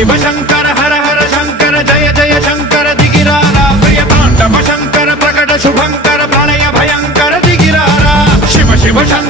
शिव शंकर हर हर शंकर जय जय शंकर दिगिरारा प्रिय तांडव शंकर प्रकट शुभंकर प्रणय भयंकर दिगिरारा शिव शिव शंकर